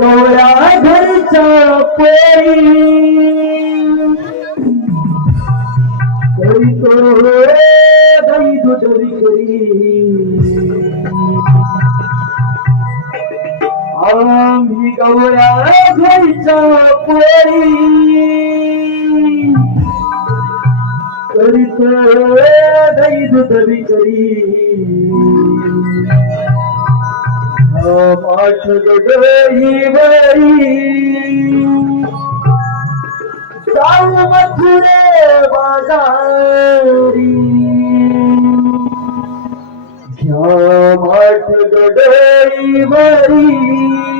গৌরা ধৈর্য করি আমি গৌরা ধৈর্য করি করি তো দৈব করি पाठगडवहि वही साल मथुरे बाजारी ध्यान पाठगडवहि वही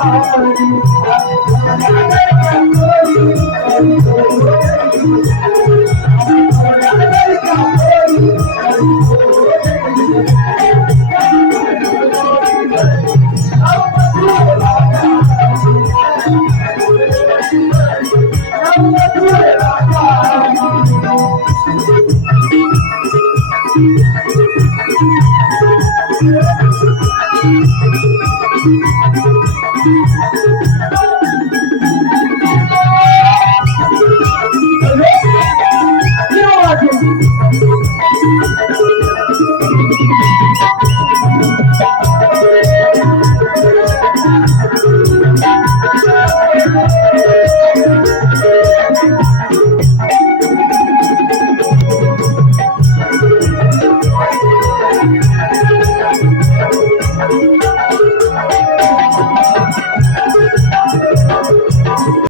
Thank you. Thank